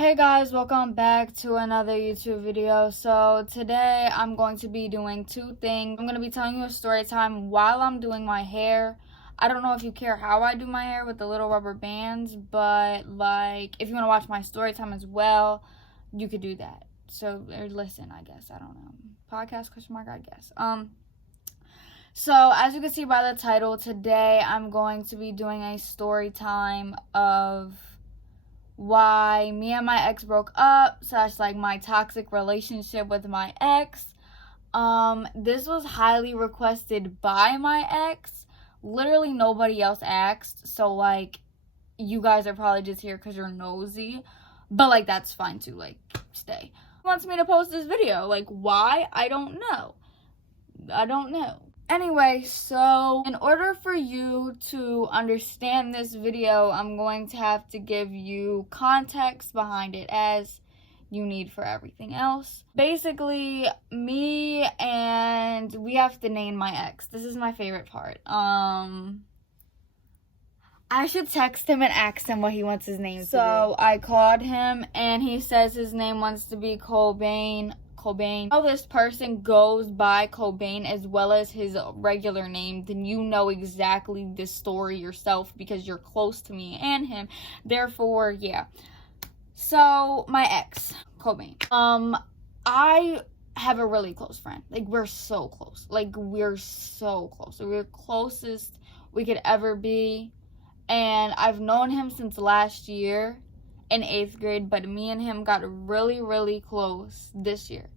Hey guys, welcome back to another YouTube video. So today I'm going to be doing two things. I'm going to be telling you a story time while I'm doing my hair. I don't know if you care how I do my hair with the little rubber bands, but like if you want to watch my story time as well, you could do that. So or listen, I guess. I don't know. Podcast ? I guess. So as you can see by the title, today I'm going to be doing a story time of why me and my ex broke up, / like my toxic relationship with my ex. This was highly requested by my ex. Literally nobody else asked, so like you guys are probably just here because you're nosy, but like that's fine too. Like stay. He wants me to post this video. Like why? I don't know. Anyway, so in order for you to understand this video, I'm going to have to give you context behind it as you need for everything else. Basically, me and we have to name my ex. This is my favorite part. I should text him and ask him what he wants his name to be. So I called him and he says his name wants to be Cobain. How this person goes by Cobain as well as his regular name, then you know exactly the story yourself because you're close to me and him. Therefore, yeah. So my ex, Cobain. I have a really close friend. Like we're so close. We're closest we could ever be. And I've known him since last year in 8th grade, but me and him got really, really close this year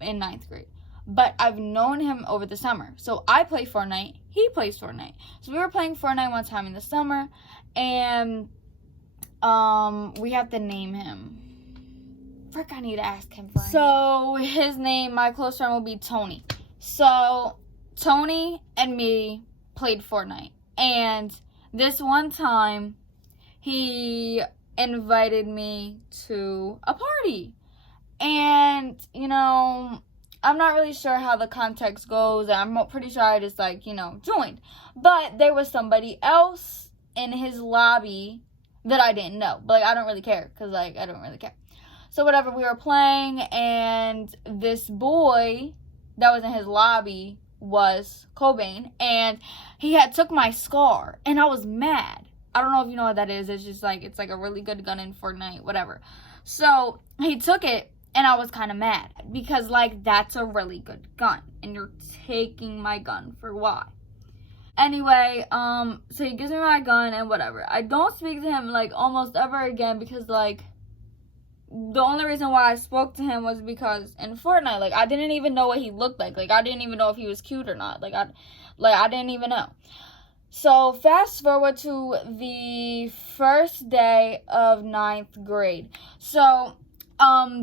in 9th grade. But I've known him over the summer. So I play Fortnite, he plays Fortnite. So we were playing Fortnite one time in the summer, and we have to name him. Frick, I need to ask him for So his name, my close friend, will be Tony. So Tony and me played Fortnite, and this one time he invited me to a party. And, you know, I'm not really sure how the context goes. I'm pretty sure I just, joined. But there was somebody else in his lobby that I didn't know. But, I don't really care because, I don't really care. So, whatever, we were playing, and this boy that was in his lobby was Cobain. And he had took my scar, and I was mad. I don't know if you know what that is. It's just it's a really good gun in Fortnite, whatever. So he took it, and I was kind of mad because that's a really good gun, and you're taking my gun for why? Anyway, so he gives me my gun and whatever. I don't speak to him almost ever again because the only reason why I spoke to him was because in Fortnite, I didn't even know what he looked like. I didn't even know if he was cute or not. I didn't even know. So fast forward to the first day of 9th grade. So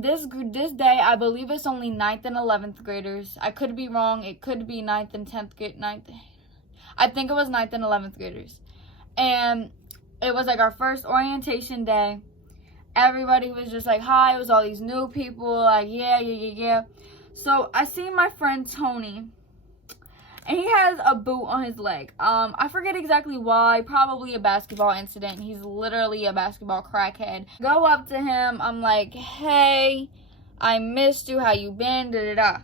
this day, I believe it's only 9th and 11th graders. I could be wrong. It could be 9th and 10th grade. I think it was 9th and 11th graders. And it was our first orientation day. Everybody was just hi. It was all these new people. Yeah. So I see my friend Tony. And he has a boot on his leg. I forget exactly why. Probably a basketball incident. He's literally a basketball crackhead. Go up to him. I'm like, hey, I missed you. How you been? Da-da-da.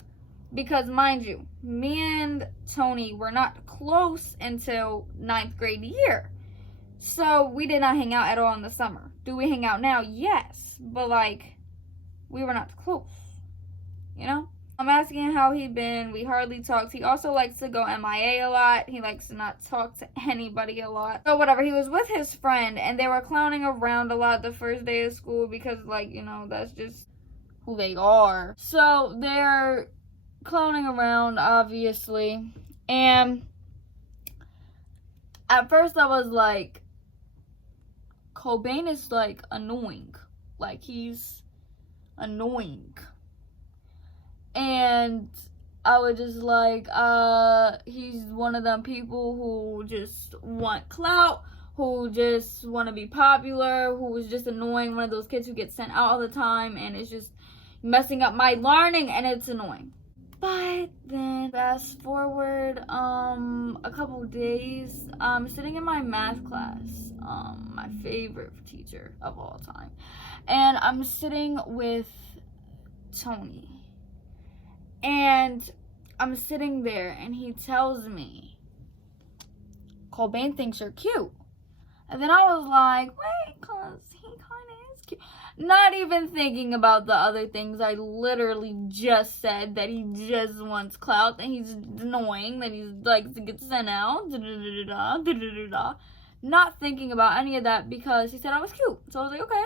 Because, mind you, me and Tony were not close until 9th grade year. So, we did not hang out at all in the summer. Do we hang out now? Yes. But, we were not close. You know? I'm asking him how he been. We hardly talked. He also likes to go MIA a lot. He likes to not talk to anybody a lot. So whatever, he was with his friend, and they were clowning around a lot the first day of school because, that's just who they are. So they're clowning around, obviously. And at first I was like, Cobain is, annoying. He's annoying. And I was just he's one of them people who just want clout, who just want to be popular, who is just annoying, one of those kids who get sent out all the time, and it's just messing up my learning, and it's annoying. But then fast forward a couple days, I'm sitting in my math class, my favorite teacher of all time, and I'm sitting with Tony, and I'm sitting there, and he tells me, Cobain thinks you're cute. And then I was like, wait, cause he kind of is cute. Not even thinking about the other things I literally just said, that he just wants clout, that he's annoying, that he likes to get sent out, Not thinking about any of that because he said I was cute. So I was like, okay.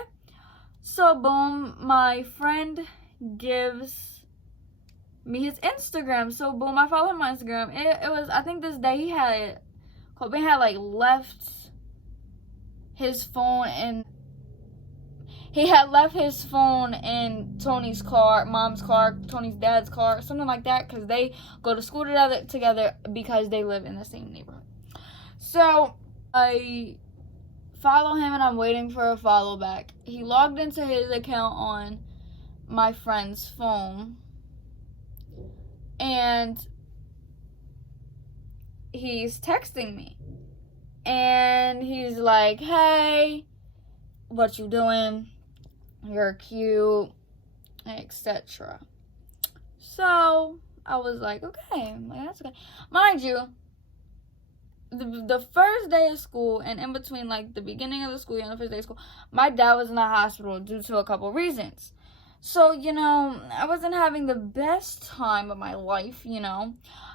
So boom, my friend gives me his Instagram. So boom, I follow him on Instagram. It was, I think this day Cobain had like left his phone, and he had left his phone in Tony's car, mom's car, Tony's dad's car, something like that, because they go to school together because they live in the same neighborhood. So I follow him, and I'm waiting for a follow back. He logged into his account on my friend's phone, and he's texting me. And he's like, hey, what you doing? You're cute, etc. So I was like, okay, that's okay. Mind you, the first day of school, and in between like the beginning of the school year and the first day of school, my dad was in the hospital due to a couple reasons. So, I wasn't having the best time of my life,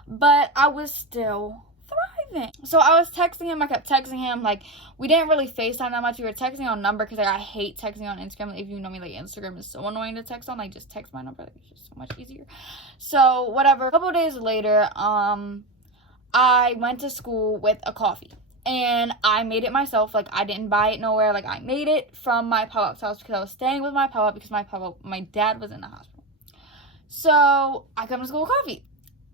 but I was still thriving. So I was texting him. I kept texting him. Like, we didn't really FaceTime that much. We were texting on number because, like, I hate texting on Instagram. If you know me, like, Instagram is so annoying to text on. Like, just text my number. Like, it's just so much easier. So whatever. A couple of days later, I went to school with a coffee. And I made it myself. Like, I didn't buy it nowhere. Like, I made it from my pop-up's house because I was staying with my pop-up because my dad was in the hospital. So I come to school with coffee.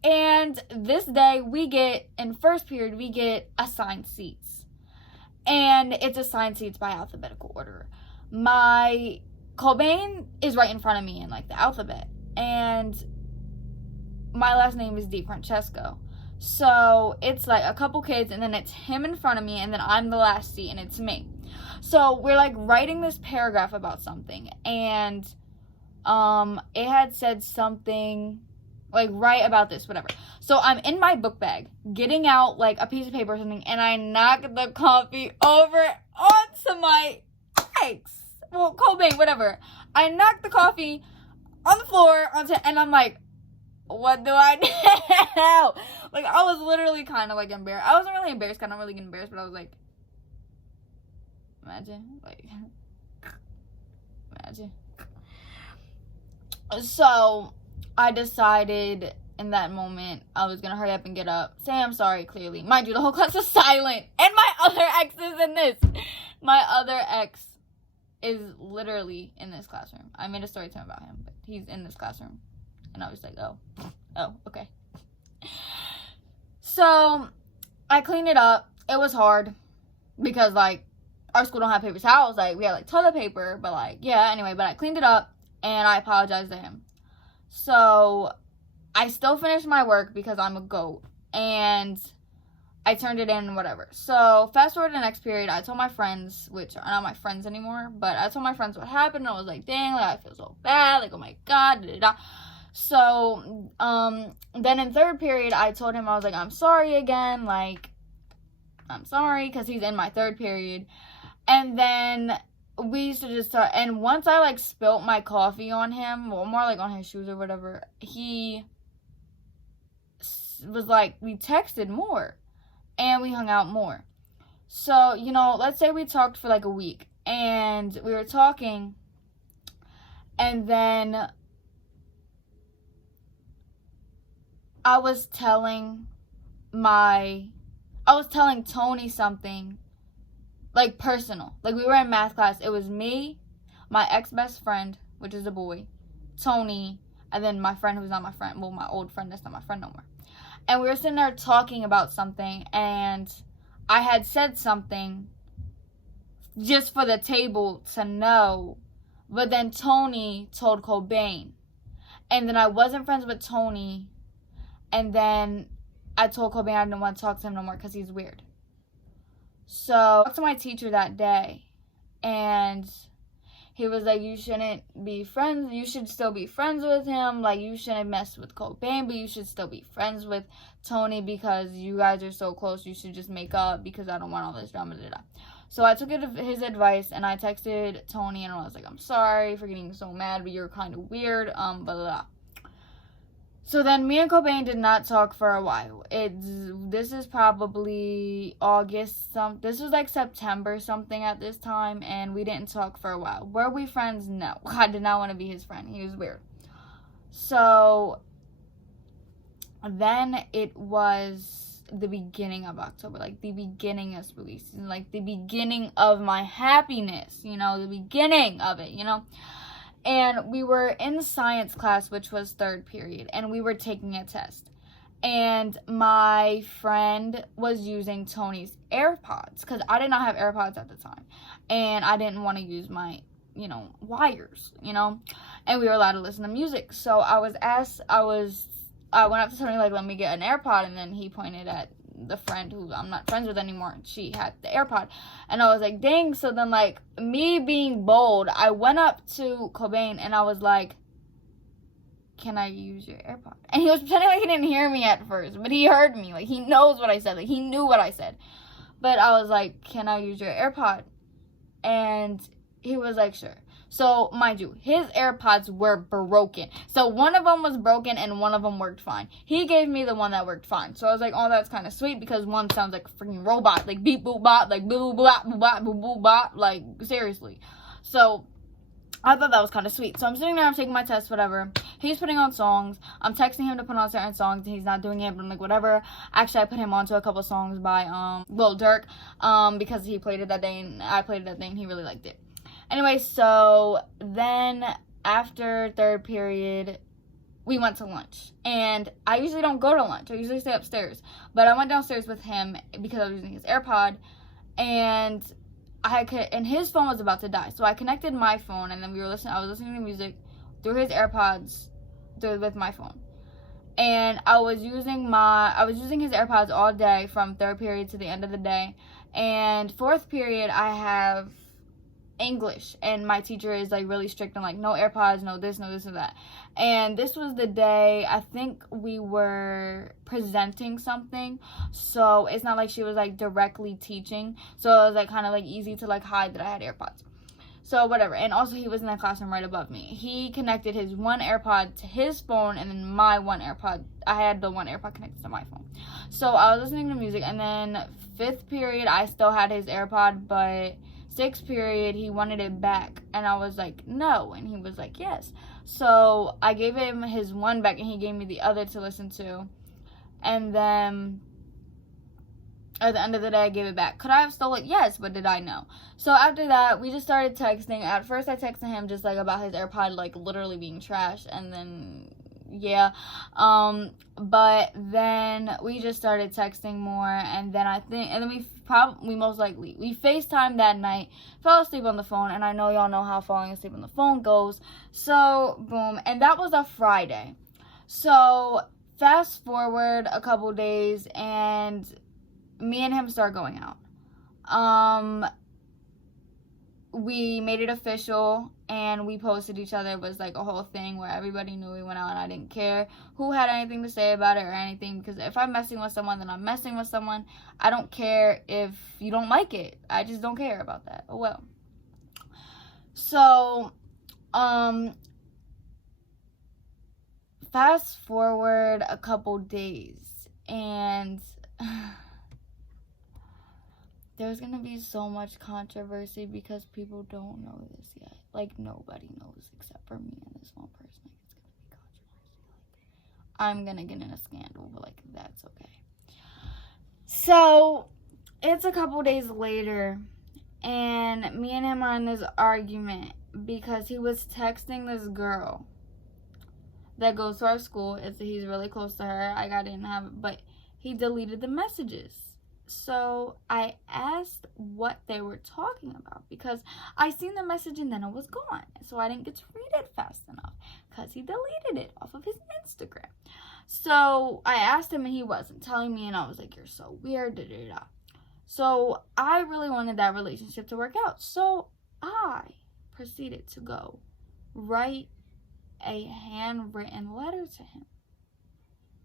And this day, in first period, we get assigned seats. And it's assigned seats by alphabetical order. My Cobain is right in front of me in, like, the alphabet. And my last name is DiFrancesco. So it's, like, a couple kids, and then it's him in front of me, and then I'm the last seat, and it's me. So we're, like, writing this paragraph about something. And it had said something, like, write about this, whatever. So I'm in my book bag, getting out, like, a piece of paper or something, and I knock the coffee over onto my legs. Well, Cobain, whatever. I knocked the coffee on the floor, and I'm like, what do I do? Like, I was literally kind of, like, embarrassed. I wasn't really embarrassed, kind of really getting embarrassed, but I was like, imagine. So I decided in that moment I was gonna hurry up and get up, say I'm sorry, clearly. Mind you, the whole class was silent. And my other ex is in this. My other ex is literally in this classroom. I made a story time about him, but he's in this classroom. And I was like, oh, okay. So I cleaned it up. It was hard because, like, our school don't have paper towels. Like, we had, like, toilet paper, but, like, yeah, anyway. But I cleaned it up, and I apologized to him. So I still finished my work because I'm a goat, and I turned it in and whatever. So fast forward to the next period, I told my friends, which are not my friends anymore, but I told my friends what happened, and I was like, dang, like, I feel so bad, like, oh my god, da-da-da. So then in third period, I told him, I was like, I'm sorry again, like, I'm sorry, because he's in my third period. And then we used to just start, and once I, like, spilt my coffee on him, well, more like on his shoes or whatever, he was like, we texted more, and we hung out more. So, let's say we talked for, like, a week, and we were talking, and then I was telling Tony something, like, personal. Like, we were in math class. It was me, my ex-best friend, which is a boy, Tony, and then my friend who's not my friend. Well, my old friend that's not my friend no more. And we were sitting there talking about something, and I had said something just for the table to know. But then Tony told Cobain. And then I wasn't friends with Tony And then I told Cobain I didn't want to talk to him no more because he's weird. So I talked to my teacher that day, and he was like, you shouldn't be friends. You should still be friends with him. Like, you shouldn't mess with Cobain, but you should still be friends with Tony because you guys are so close. You should just make up because I don't want all this drama. So I took his advice, and I texted Tony, and I was like, I'm sorry for getting so mad, but you're kind of weird, blah, blah, blah. So then me and Cobain did not talk for a while. This is probably August, this was like September something at this time, and we didn't talk for a while. Were we friends? No. I did not want to be his friend. He was weird. So then it was the beginning of October, like the beginning of spooky season, like the beginning of my happiness, you know, the beginning of it, you know. And we were in science class, which was third period, and we were taking a test. And my friend was using Tony's AirPods, because I did not have AirPods at the time. And I didn't want to use my, you know, wires, you know. And we were allowed to listen to music. So I went up to Tony, like, let me get an AirPod. And then he pointed at the friend who I'm not friends with anymore, and she had the AirPod, and I was like, dang. So then, like, me being bold, I went up to Cobain and I was like, can I use your AirPod? And he was pretending like he didn't hear me at first, but he heard me. Like, he knows what I said. Like, he knew what I said. But I was like, can I use your AirPod? And he was like, sure. So, mind you, his AirPods were broken. So, one of them was broken and one of them worked fine. He gave me the one that worked fine. So, I was like, oh, that's kind of sweet, because one sounds like a freaking robot. Like, beep, boop, bop, like, boo, bop, boo, bop, boo, boo, bop. Like, seriously. So, I thought that was kind of sweet. So, I'm sitting there, I'm taking my test, whatever. He's putting on songs. I'm texting him to put on certain songs, and he's not doing it, but I'm like, whatever. Actually, I put him onto a couple songs by, Lil Durk, because he played it that day, and I played it that day, and he really liked it. Anyway, so then after third period, we went to lunch. And I usually don't go to lunch. I usually stay upstairs. But I went downstairs with him because I was using his AirPod. And his phone was about to die. So I connected my phone, and then I was listening to music through his AirPods with my phone. And I was using his AirPods all day from third period to the end of the day. And fourth period, I have English, and my teacher is like really strict on like no AirPods, no this and that. And this was the day, I think we were presenting something, so it's not like she was like directly teaching, so it was like kind of like easy to like hide that I had AirPods. So whatever. And also, he was in the classroom right above me. He connected his one AirPod to his phone, and then my one AirPod, I had the one AirPod connected to my phone. So I was listening to music, and then fifth period, I still had his AirPod, but sixth period, he wanted it back, and I was like, no, and he was like, yes. So I gave him his one back, and he gave me the other to listen to, and then at the end of the day, I gave it back. Could I have stole it? Yes, but did I? No. So after that, we just started texting. At first, I texted him just like about his AirPod, like literally being trash, and then yeah, but then we just started texting more, and then we most likely FaceTimed that night, fell asleep on the phone, and I know y'all know how falling asleep on the phone goes. So boom, and that was a Friday. So fast forward a couple days, and me and him start going out. We made it official, and we posted each other. It was like a whole thing where everybody knew we went out, and I didn't care who had anything to say about it or anything, because if I'm messing with someone, then I'm messing with someone. I don't care if you don't like it. I just don't care about that. Oh well. So fast forward a couple days, and there's going to be so much controversy because people don't know this yet. Like, nobody knows except for me and this one person. Like, it's going to be controversy. Like, I'm going to get in a scandal, but, like, that's okay. So, it's a couple days later, and me and him are in this argument because he was texting this girl that goes to our school. He's really close to her. I didn't have it, but he deleted the messages. So I asked what they were talking about because I seen the message and then it was gone. So I didn't get to read it fast enough because he deleted it off of his Instagram. So I asked him and he wasn't telling me, and I was like, you're so weird, da da da. So I really wanted that relationship to work out. So I proceeded to go write a handwritten letter to him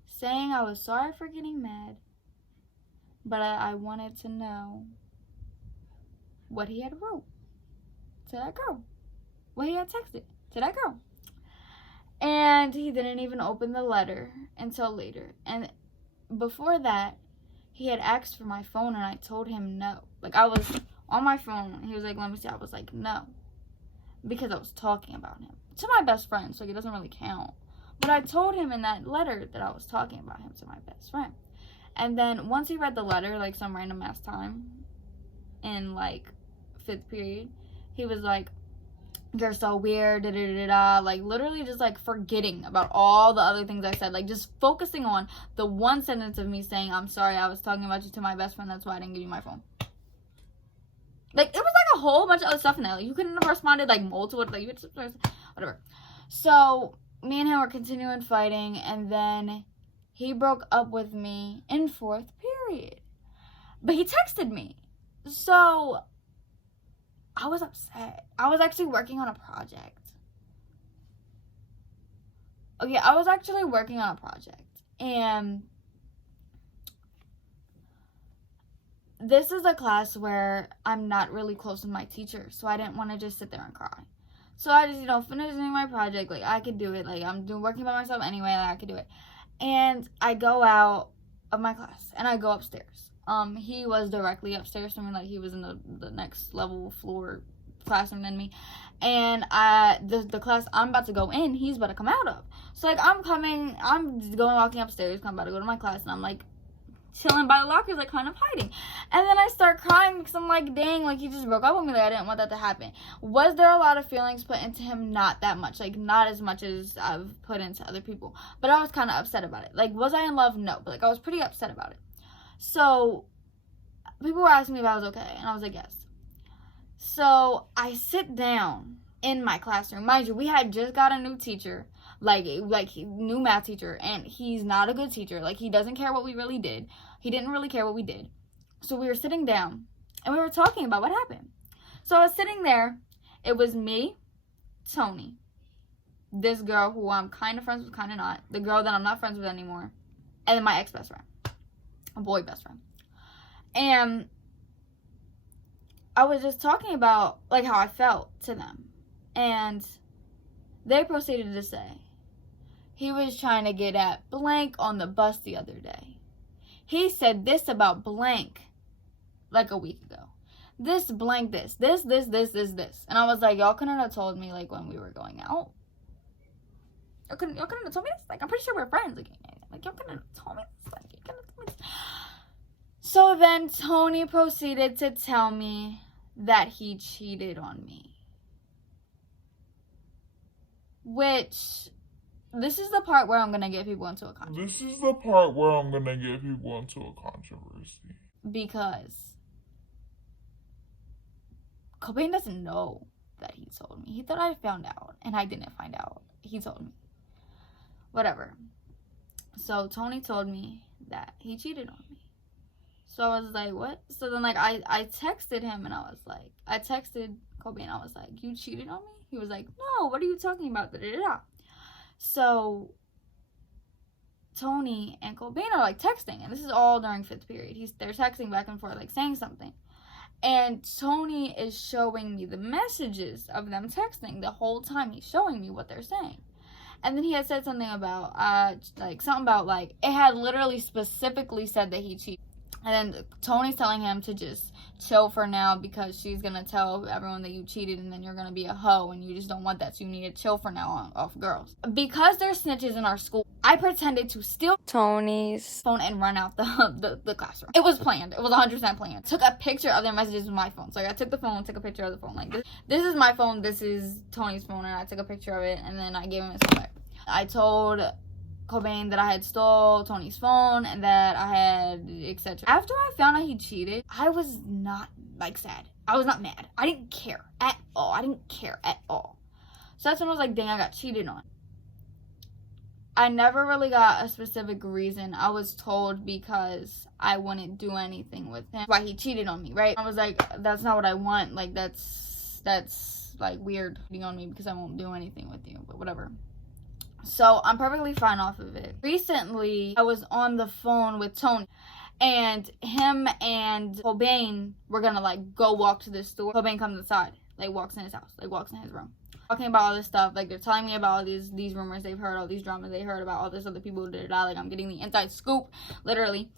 saying I was sorry for getting mad, but I wanted to know what he had wrote to that girl, what he had texted to that girl. And he didn't even open the letter until later. And before that, he had asked for my phone and I told him no. Like, I was on my phone. He was like, let me see. I was like, no. Because I was talking about him to my best friend, so it doesn't really count. But I told him in that letter that I was talking about him to my best friend. And then once he read the letter, like some random ass time in like 5th period, he was like, you're so weird, da da da da, like literally just like forgetting about all the other things I said, like just focusing on the one sentence of me saying, I'm sorry, I was talking about you to my best friend, that's why I didn't give you my phone. Like, it was like a whole bunch of other stuff in there. Like, you couldn't have responded like multiple, like, whatever. So me and him were continuing fighting, and then he broke up with me in 4th period. But he texted me. So I was upset. I was actually working on a project. Okay, I was actually working on a project. And this is a class where I'm not really close with my teacher. So I didn't want to just sit there and cry. So I just, finishing my project. Like, I could do it. Like, I'm working by myself anyway. Like, I could do it. And I go out of my class. And I go upstairs. He was directly upstairs from me, like he was in the next level floor classroom than me, and the class I'm about to go in, he's about to come out of. So like I'm walking upstairs, I'm about to go to my class, and I'm like chilling by the lockers, like kind of hiding, and then I start crying because I'm like, dang, like he just broke up with me, like I didn't want that to happen. Was there a lot of feelings put into him? Not that much, like not as much as I've put into other people, but I was kind of upset about it. Like, was I in love? No, but like I was pretty upset about it. So people were asking me if I was okay, and I was like, yes. So I sit down in my classroom. Mind you, we had just got a new teacher, like new math teacher, and he's not a good teacher. Like, he doesn't care what we really did. He didn't really care what we did. So we were sitting down, and we were talking about what happened. So I was sitting there. It was me, Tony, this girl who I'm kind of friends with, kind of not, the girl that I'm not friends with anymore, and then my ex-best friend, a boy best friend. And I was just talking about, like, how I felt to them. And they proceeded to say, he was trying to get at blank on the bus the other day. He said this about blank, like a week ago. This blank this. And I was like, y'all couldn't have told me, like, when we were going out. Y'all couldn't have told me this? Like, I'm pretty sure we're friends. Like y'all couldn't have told me this? Like, you couldn't have told me this? So then Tony proceeded to tell me that he cheated on me. Which, this is the part where I'm going to get people into a controversy. Because Cobain doesn't know that he told me. He thought I found out, and I didn't find out. He told me. Whatever. So Tony told me that he cheated on me. So I was like, what? So then, like, I texted him, and I texted Kobe, and I was like, you cheated on me? He was like, no, what are you talking about? Da-da-da-da. So Tony and Cobain are, like, texting, and this is all during 5th period. They're texting back and forth, like, saying something. And Tony is showing me the messages of them texting the whole time. He's showing me what they're saying. And then he had said something about, it had literally specifically said that he cheated. And then Tony's telling him to just chill for now because she's going to tell everyone that you cheated and then you're going to be a hoe and you just don't want that. So you need to chill for now off girls. Because there's snitches in our school, I pretended to steal Tony's phone and run out the classroom. It was planned. It was 100% planned. Took a picture of their messages with my phone. So I took the phone, took a picture of the phone. Like, this is my phone, this is Tony's phone, and I took a picture of it, and then I gave him his phone back. I told Cobain that I had stole Tony's phone and that I had etc. After I found out he cheated, I was not like sad. I was not mad. I didn't care at all. I didn't care at all. So that's when I was like, dang, I got cheated on. I never really got a specific reason. I was told because I wouldn't do anything with him. Why he cheated on me, right? I was like, that's not what I want. Like, that's like weird cheating on me because I won't do anything with you, but whatever. So I'm perfectly fine off of it. Recently, I was on the phone with Tony, and him and Cobain were gonna like go walk to this store. Cobain comes inside, like walks in his house, like walks in his room, talking about all this stuff. Like they're telling me about all these rumors they've heard, all these dramas they heard about all this other people. Like I'm getting the inside scoop, literally.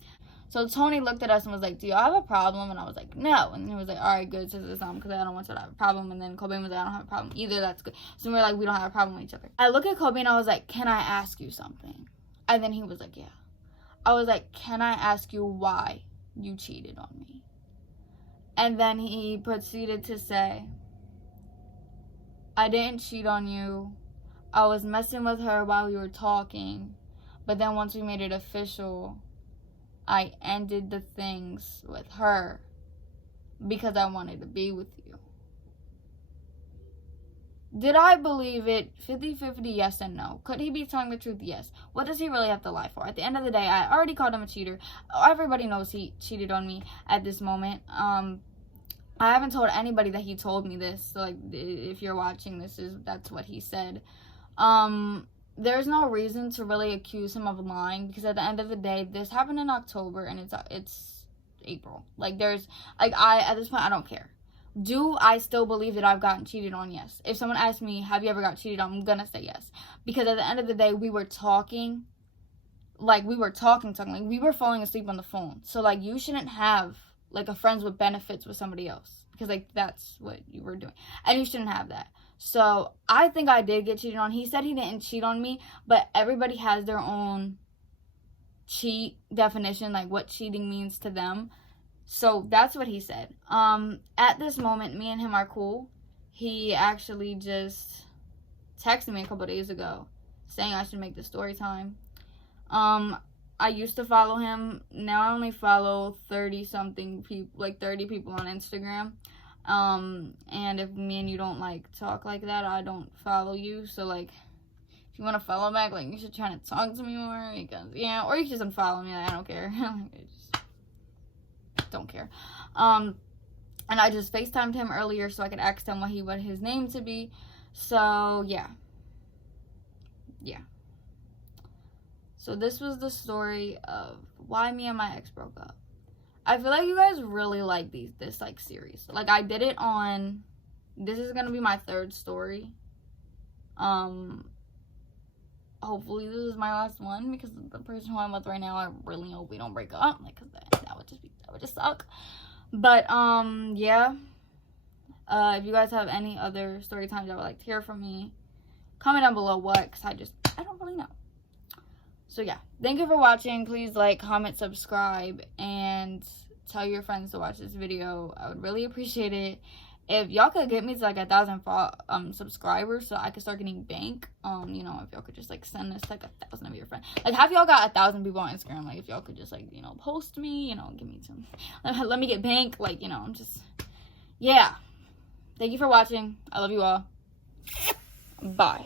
So Tony looked at us and was like, do y'all have a problem? And I was like, no. And he was like, all right, good. So this because I don't want you to have a problem. And then Cobain was like, I don't have a problem either. That's good. So we were like, we don't have a problem with each other. I look at Cobain and I was like, can I ask you something? And then he was like, yeah. I was like, can I ask you why you cheated on me? And then he proceeded to say, I didn't cheat on you. I was messing with her while we were talking. But then once we made it official, I ended the things with her because I wanted to be with you. Did I believe it? 50-50, yes and no. Could he be telling the truth? Yes. What does he really have to lie for? At the end of the day, I already called him a cheater. Everybody knows he cheated on me at this moment. I haven't told anybody that he told me this. So, like, if you're watching this, that's what he said. There's no reason to really accuse him of lying because at the end of the day, this happened in October and it's April. Like, at this point, I don't care. Do I still believe that I've gotten cheated on? Yes. If someone asks me, have you ever got cheated on? I'm gonna say yes. Because at the end of the day, we were talking. Like, we were talking. Like, we were falling asleep on the phone. So, like, you shouldn't have, like, a friends with benefits with somebody else. Because, like, that's what you were doing. And you shouldn't have that. So, I think I did get cheated on. He said he didn't cheat on me. But everybody has their own cheat definition. Like, what cheating means to them. So, that's what he said. At this moment, me and him are cool. He actually just texted me a couple days ago saying I should make the story time. I used to follow him. Now I only follow 30-something people, like 30 people on Instagram. And if me and you don't, like, talk like that, I don't follow you. So, like, if you want to follow back, like, you should try to talk to me more. Because, yeah, or you can just unfollow me. Like, I don't care. I just don't care. And I just FaceTimed him earlier so I could ask him what he wanted his name to be. So, yeah. Yeah. So this was the story of why me and my ex broke up. I feel like you guys really like this like series. Like, I did it on, this is gonna be my third story. Hopefully this is my last one because the person who I'm with right now, I really hope we don't break up. Like, cause that would just suck. But yeah. If you guys have any other story times that would like to hear from me, comment down below what, cause I don't really know. So yeah, thank you for watching. Please like, comment, subscribe, and tell your friends to watch this video. I would really appreciate it. If y'all could get me to like 1,000 subscribers so I could start getting bank, you know, if y'all could just like send this to like 1,000 of your friends. Like, have y'all got 1,000 people on Instagram? Like, if y'all could just like, you know, post me, you know, give me some, let me get bank. Like, you know, I'm just, yeah. Thank you for watching. I love you all. Bye.